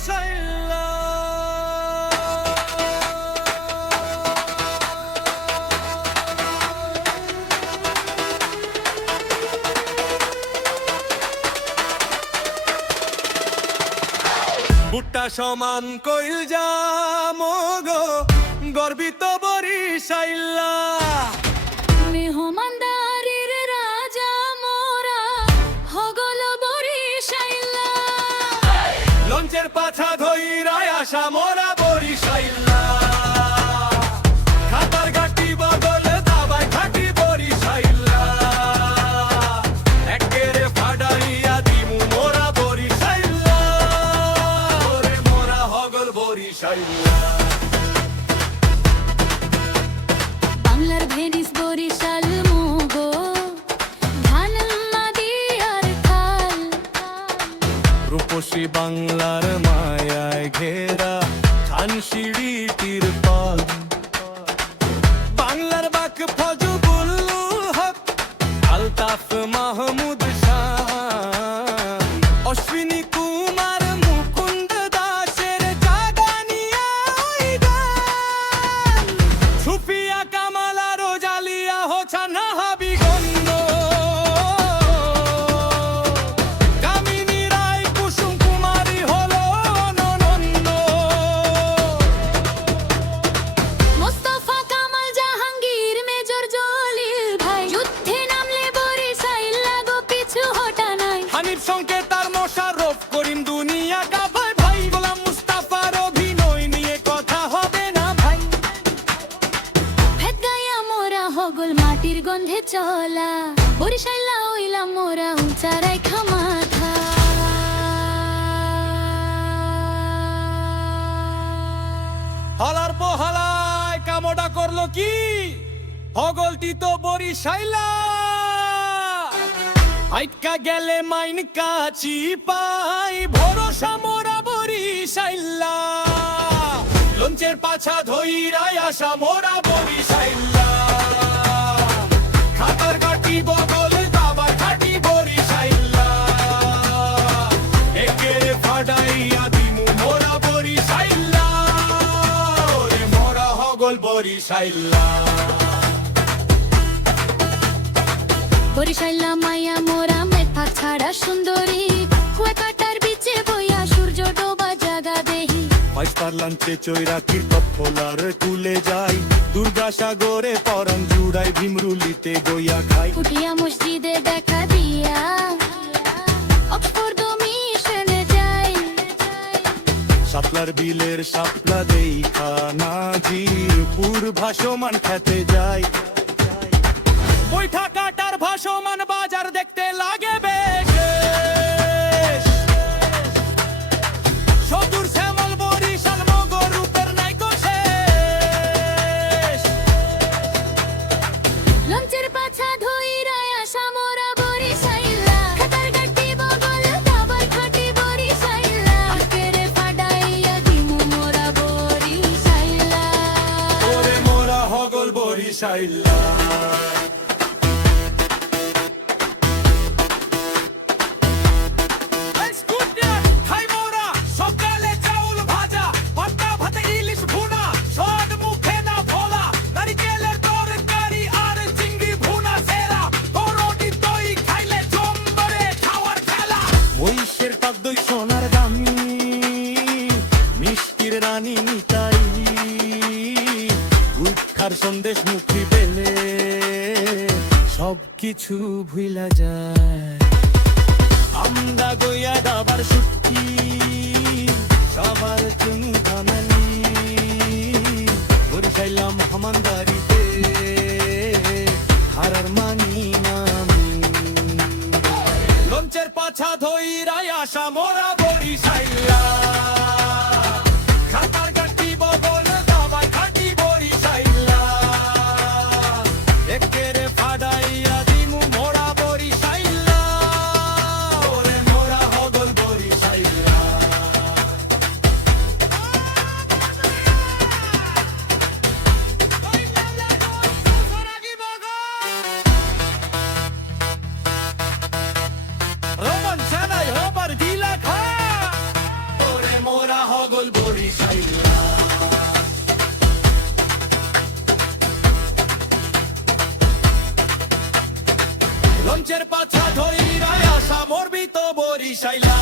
বরিশাইল্লা। বুট্টা সমান কইল যামগো গর্বিত বরিশাইল্লা। মেহমানদারির রাজা মোরা হগল বরিশাইল্লা। লঞ্চের পাছা ধইরায় আসা মোরা বরিশাইল্লা। খাতার ঘাটি বদল দাবাই ঘাটি বরিশাইল্লা। একেরে ফাডাইয়া দিমু মোরা বরিশাইল্লা। ওরে মোরা হগল বরিশাইল্লা। বাংলার ভেনিস বরিশাল মোগো ধান মাদিয়ার খাল। রূপসী বাংলার মায়ায় ঘেরা খানসিড়ি তিরপাল। বাংলার বাক ফজলুল হক আলতাফ মাহমুদ শাহ। অশ্বিনী কুমার মুকুন্দ দাসের জাগানিয়া ওই গান। সুফিয়া কামালা রোজালিয়া হোছানা হাবিগঞ্জ। কামিনী রায় কুসুম কুমারী হলো অননন্দ। মোস্তফা কামাল জাহাঙ্গীর মেজর জলিল ভাই। যুদ্ধে নামলে বরিশাইল্লা গো পিছু হটা নাই। হানিফ সংকেত তার মোশাররফ করিম দুনিয়া গাভায় ভাই। গোলাম মুস্তাফার অভিনয় নিয়ে কথা হবে না ভাই। ভেদ গায়া মোরা হগল মাটির গন্ধে চলা। বরিশাইল্লা হইলাম মোরা উঁচা রাইখা মাথা। হালার পোহালায় কামটা করলো কি হগলটি তো বরিশাইল্লা। আইকা গেলে মাইন কাছি পাই ভরসা মোরা বরিশাইল্লা। লঞ্চের পাছা ধইরায় আসা মোরা বরিশাইল্লা। খাতার ঘাটি বগল দাবার ঘাটি বরিশাইল্লা। একেরে ফাডাইয়া দিমু মোরা বরিশাইল্লা। ওরে মোরা হগল বরিশাইল্লা। বরিশাইল্লা মায়া মোরা মেথা ছাড়া সুন্দরী। কুয়া কাটার বিচে বইয়া সূর্য ডোবা জাগা দেহি। পাইস্তার লাঞ্চে চৈরাকির কফলার কুলে যাই। দুর্গাসাগরে পরম জুড়াই ভীমরুলিতে গইয়া খাই। কুটিয়া মসজিদে দেখা দিয়া অক্সফোর্ড মিশনে যাই। শাপলার বিলের শাপলা দেখা নাজির পুর ভাসমান খেতে যাই। বৈঠা কাটার ভাসমান বাজার দেখতে লাগে বেশ। সদূর শ্যামল বরিশাল মগো রূপের নাইকো শেষ। লঞ্চের পাছা ধইরায় আসা মোরা বরিশাইল্লা। খাতার ঘাটি বগল দাবার ঘাটি বরিশাইল্লা। আকেরে ফাডাইয়া দিমু মোরা বরিশাইল্লা। ওরে মোরা হগল বরিশাইল্লা। মহিষের পাদ্যই সোনার দামি মিষ্টির রানী নিতাই। উৎখার সন্দেশ মুখী পেলে সবকিছু ভুলা যায়। আমরা গইয়া দাবার সুটকি সবার চুনি থানানি। বরিশাইল্লা মহামানদারিতে হারার মানি নামি। লঞ্চের পাছা ধইরায় আসা মোরা বরিশাইল্লা। খাতার ঘাটি বগল দাবার ঘাটি বরিশাইল্লা। একেরে ফাডাইয়া দিমু মোরা বরিশাইল্লা। ওরে মোরা হগল বরিশাইল্লা। বগল বরিশাইল্লা লঞ্চের পাছা ধইরায় আসা মরবি তো বরিশাইলা